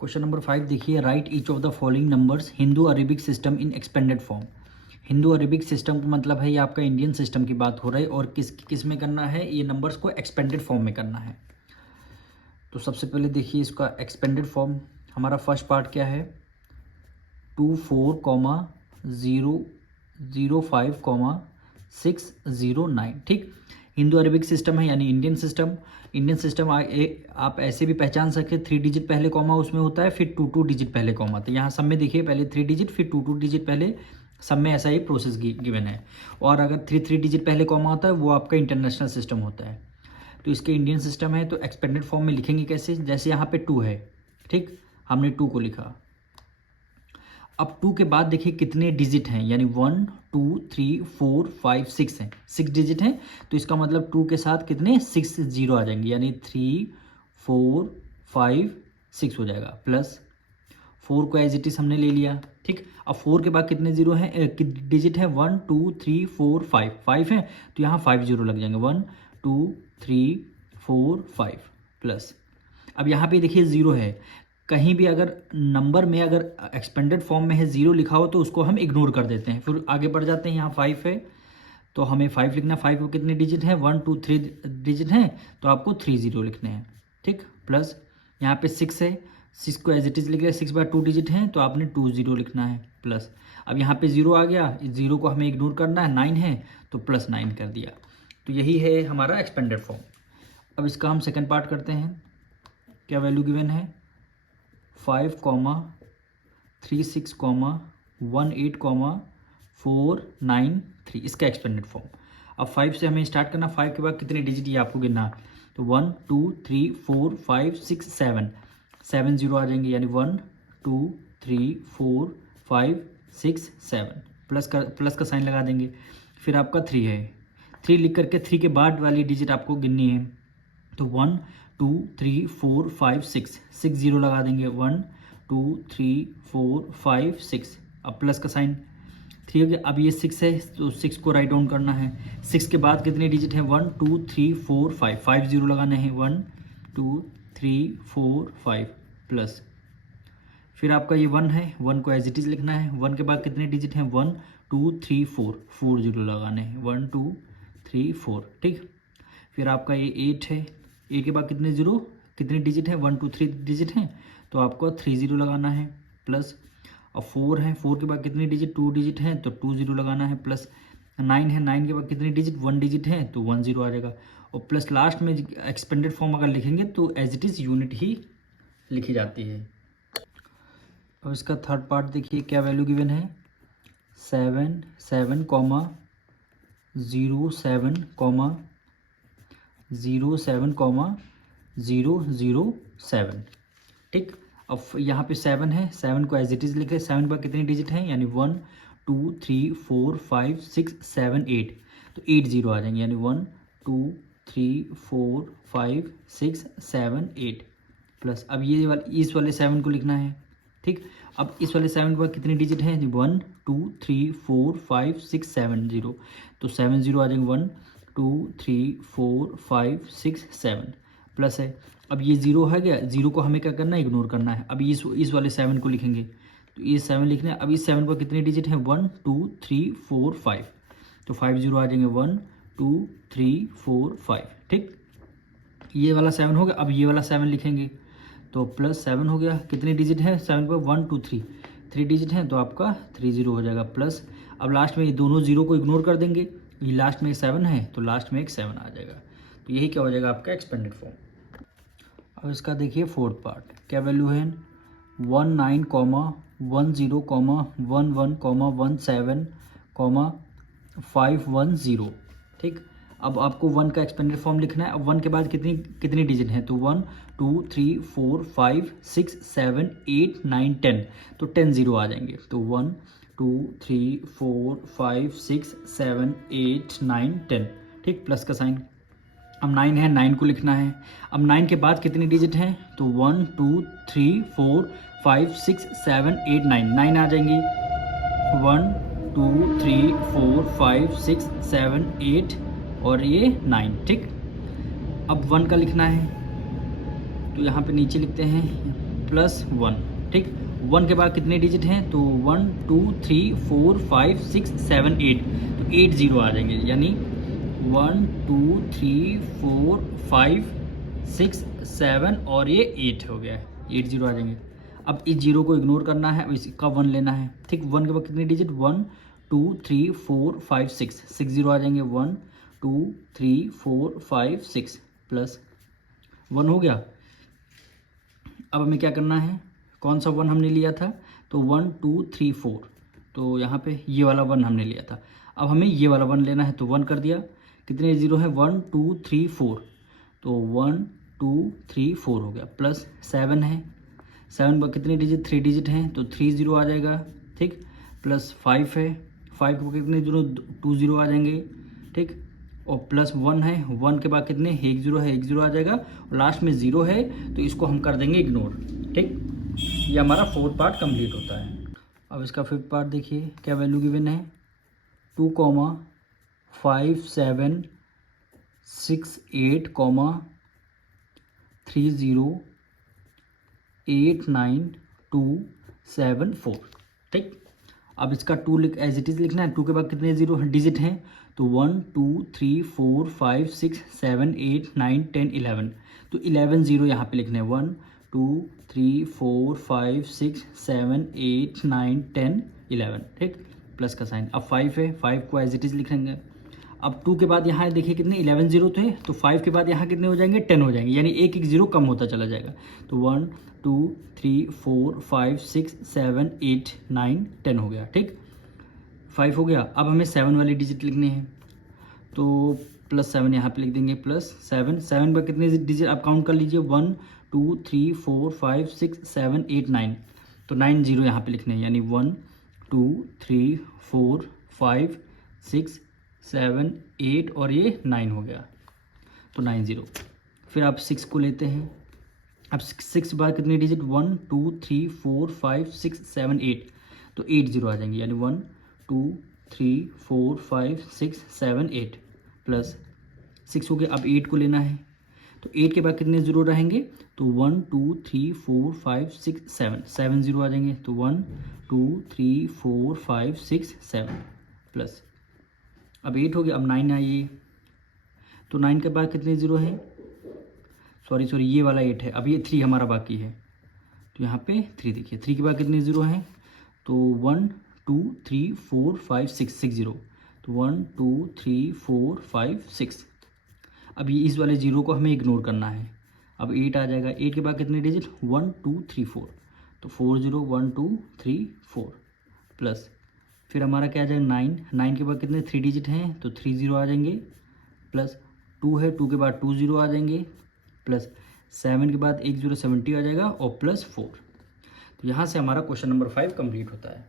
Question number 5 देखिए, right each of the following numbers Hindu Arabic system in expanded form. Hindu Arabic system का मतलब है ये आपका इंडियन सिस्टम की बात हो रही है और किस में करना है, ये नंबर्स को एक्सपेंडेड फॉर्म में करना है। तो सबसे पहले देखिए इसका एक्सपेंडेड फॉर्म, हमारा फर्स्ट पार्ट क्या है 24,005,609। ठीक, हिंदू अरेबिक सिस्टम है यानी इंडियन सिस्टम। इंडियन सिस्टम आप ऐसे भी पहचान सकते, 3 डिजिट पहले कॉमा उसमें होता है, फिर 2 डिजिट पहले कॉमा। तो यहाँ सब में देखिए पहले 3 डिजिट फिर 2 डिजिट पहले, सब में ऐसा ही प्रोसेस गिवन है। और अगर 3 डिजिट पहले कॉमा होता है वो आपका इंटरनेशनल सिस्टम होता है। तो इसके इंडियन सिस्टम है, तो एक्सपेंडेड फॉर्म में लिखेंगे कैसे, जैसे यहाँ पे 2 है, ठीक, हमने 2 को लिखा। अब 2 के बाद देखिए कितने डिजिट हैं, यानी 1 2 3 4 5 6 हैं, 6 डिजिट हैं। तो इसका मतलब 2 के साथ कितने 6 जीरो आ जाएंगे, यानी 3 4 5 6 हो जाएगा। प्लस 4 को एज इट इज हमने ले लिया। ठीक, अब 4 के बाद कितने जीरो हैं, डिजिट है 1 2 3 4 5 5 हैं, तो यहाँ 5 जीरो लग जाएंगे, 1 2 3 4 5 प्लस। अब यहाँ पे देखिए जीरो है, कहीं भी अगर नंबर में अगर एक्सपेंडेड फॉर्म में है जीरो लिखा हो तो उसको हम इग्नोर कर देते हैं, फिर आगे बढ़ जाते हैं। यहाँ 5 है तो हमें 5 लिखना है। 5 को कितने डिजिट हैं, 1 2 3 डिजिट हैं, तो आपको 3 जीरो लिखने हैं। ठीक, प्लस यहाँ पे 6 है, 6 को एज इट इज लिख लिया, 6 बार 2 डिजिट हैं तो आपने 2 जीरो लिखना है। प्लस अब यहाँ पे जीरो आ गया, जीरो को हमें इग्नोर करना है, 9 है तो प्लस 9 कर दिया। तो यही है हमारा एक्सपेंडेड फॉर्म। अब इसका हम सेकेंड पार्ट करते हैं। क्या वैल्यू गिवन है 5, 36, 18, 4, 9, 3, इसका एक्सपेंडेड फॉर्म। अब 5 से हमें स्टार्ट करना, 5 के बाद कितने डिजिट ये आपको गिनना है, तो 1 2 3 4 5 6 7 7 जीरो आ जाएंगे, यानी 1 2 3 4 5 6 7 प्लस का साइन लगा देंगे। फिर आपका 3 है, 3 लिख करके 3 के बाद वाली डिजिट आपको गिननी है, तो 1 2 3 4 5 6 जीरो लगा देंगे, 1 2 3 4 5 6। अब प्लस का साइन, 3 हो गया। अब ये 6 है तो 6 को राइट डाउन करना है। 6 के बाद कितने डिजिट हैं, 1 2 3 4 5 जीरो लगाने हैं, 1 2 3 4 5 प्लस। फिर आपका ये 1 है, 1 को एज इट इज लिखना है। 1 के बाद कितने डिजिट हैं, 1 2 3 4 जीरो लगाने हैं, 1 2 3 4। ठीक, फिर आपका ये 8 है, 8 के बाद कितने जीरो, कितने डिजिट है, 1 2 3 डिजिट हैं, तो आपको 3 जीरो लगाना है। प्लस और 4 है, 4 के बाद कितने डिजिट, 2 डिजिट हैं तो 2 जीरो लगाना है। प्लस 9 है, 9 के बाद कितने डिजिट, 1 डिजिट है तो 1 जीरो आ जाएगा। और प्लस लास्ट में एक्सपेंडेड फॉर्म अगर लिखेंगे तो एज इट इज़ यूनिट ही लिखी जाती है। अब इसका थर्ड पार्ट देखिए, क्या वैल्यू गिवन है 7 7 0 7 0 7 0 0 7। ठीक, अब यहाँ पे 7 है, 7 को एज इट इज़ लिखे। 7 पर कितने डिजिट हैं, यानी 1 2 3 4 5 6 7 8, तो 8 जीरो आ जाएंगे, यानी 1 2 3 4 5 6 7 8 प्लस। अब ये इस वाले 7 को लिखना है। ठीक, अब इस वाले 7 पर कितने डिजिट हैं, 1 2 3 4 5 6 7 जीरो, तो 7 जीरो आ जाएंगे, 1 2 3 4 5 6 7 प्लस है। अब ये जीरो है गया, जीरो को हमें क्या करना है, इग्नोर करना है। अब इस वाले 7 को लिखेंगे, तो ये 7 लिखना है। अब इस 7 पर कितने डिजिट हैं, 1 2 3 4 5, तो 5 जीरो आ जाएंगे, 1 2 3 4 5। ठीक, ये वाला 7 हो गया। अब ये वाला 7 लिखेंगे तो प्लस 7 हो गया, कितने डिजिट हैं 7 पर, 1 2 3 डिजिट हैं तो आपका 3 जीरो हो जाएगा। प्लस अब लास्ट में ये दोनों जीरो को इग्नोर कर देंगे, ये लास्ट में एक 7 है तो लास्ट में एक 7 आ जाएगा। तो यही क्या हो जाएगा आपका एक्सपेंडेड फॉर्म। अब इसका देखिए फोर्थ पार्ट, क्या वैल्यू है 19, 10, 11, 17, 510। ठीक, अब आपको 1 का एक्सपेंडेड फॉर्म लिखना है। अब 1 के बाद कितनी डिजिट हैं, तो 1 2 3 4 5 6 7 8 9 10, तो 10 जीरो आ जाएंगे, तो 1 2 3 4 5 6 7 8 9 10। ठीक, प्लस का साइन। अब 9 है, 9 को लिखना है। अब 9 के बाद कितनी डिजिट हैं, तो 1 2 3 4 5 6 7 8 9 आ जाएंगी, 1 2 3 4 5 6 7 8 और ये 9। ठीक, अब 1 का लिखना है तो यहाँ पे नीचे लिखते हैं प्लस 1, ठीक। 1 के बाद कितने डिजिट हैं, तो 1 2 3 4 5 6 7 8, तो 8 जीरो आ जाएंगे, यानी 1 2 3 4 5 6 7 और ये 8 हो गया है, 8 जीरो आ जाएंगे। अब इस जीरो को इग्नोर करना है, इसका 1 लेना है, ठीक। 1 के बाद कितने डिजिट, 1 2 3 4 5 6 जीरो आ जाएंगे, 1 2 3 4 5 6 प्लस 1 हो गया। अब हमें क्या करना है, कौन सा 1 हमने लिया था, तो 1 2 3 4, तो यहाँ पे ये वाला 1 हमने लिया था। अब हमें ये वाला 1 लेना है, तो 1 कर दिया। कितने जीरो है, 1 2 3 4, तो 1 2 3 4 हो गया, प्लस 7 है। 7 पर कितने डिजिट, 3 डिजिट हैं, तो 3 जीरो आ जाएगा, ठीक। प्लस 5 है, 5 को कितने जीरो, 2 जीरो आ जाएंगे, ठीक। और प्लस 1 है, 1 के बाद कितने, 1 जीरो है, 1 जीरो आ जाएगा, और लास्ट में 0 है, तो इसको हम कर देंगे इग्नोर, ठीक। ये हमारा 4th पार्ट कंप्लीट होता है। अब इसका 5th पार्ट देखिए, क्या वैल्यू गिवन है, 2 5 7 6 8 3 0 8 9 2 7 4, ठीक। अब इसका 2 एज इट इज़ लिखना है। 2 के बाद कितने जीरो डिजिट हैं, तो 1 2 3 4 5 6 7 8 9 10 11, तो 11 जीरो यहाँ पे लिखने हैं, 1 2 3 4 5 6 7 8 9 10 11, ठीक। प्लस का साइन। अब 5 है, 5 को एज इट इज़ लिखेंगे। अब 2 के बाद यहाँ देखिए कितने, 11 जीरो थे, तो 5 के बाद यहाँ कितने हो जाएंगे, 10 हो जाएंगे, यानी एक जीरो कम होता चला जाएगा। तो 1 2 3 4 5 6 7 8 9 10 हो गया, ठीक। 5 हो गया। अब हमें 7 वाले डिजिट लिखने हैं, तो प्लस 7 यहाँ पे लिख देंगे, प्लस 7। 7 पर कितने डिजिट आप काउंट कर लीजिए, 1 2 3 4 5 6 7 8 9, तो 9 जीरो यहाँ पे लिखने हैं, यानी 1 2 3 4 5 6 7 8 और ये 9 हो गया, तो 9 जीरो। फिर आप 6 को लेते हैं। अब 6 बार कितने डिजिट, 1 2 3 4 5 6 7 8, तो 8 जीरो आ जाएंगे, यानी 1 2 3 4 5 6 7 8 प्लस 6 हो गया। अब 8 को लेना है, तो 8 के बाद कितने जीरो रहेंगे, तो 1 2 3 4 5 6 7 जीरो आ जाएंगे, तो 1 2 3 4 5 6 7 प्लस, अब 8 हो गया। अब 9 आइए, तो 9 के बाद कितने जीरो हैं, सॉरी ये वाला 8 है, अब ये 3 हमारा बाकी है, तो यहाँ पे 3 देखिए। 3 के बाद कितने जीरो हैं, तो 1 2 3 4 5 6 जीरो, तो 1 2 3 4 5 6। अब ये इस वाले जीरो को हमें इग्नोर करना है। अब 8 आ जाएगा। 8 के बाद कितने डिजिट, 1 2 3 4, तो 4 0 1 2 3 4 प्लस, फिर हमारा क्या आ जाएगा 9। 9 के बाद कितने 3 डिजिट हैं, तो 3 जीरो आ जाएंगे, प्लस 2 है, 2 के बाद 2 जीरो आ जाएंगे, प्लस 7 के बाद 1 0 70 आ जाएगा, और प्लस 4। तो यहाँ से हमारा क्वेश्चन नंबर 5 कंप्लीट होता है।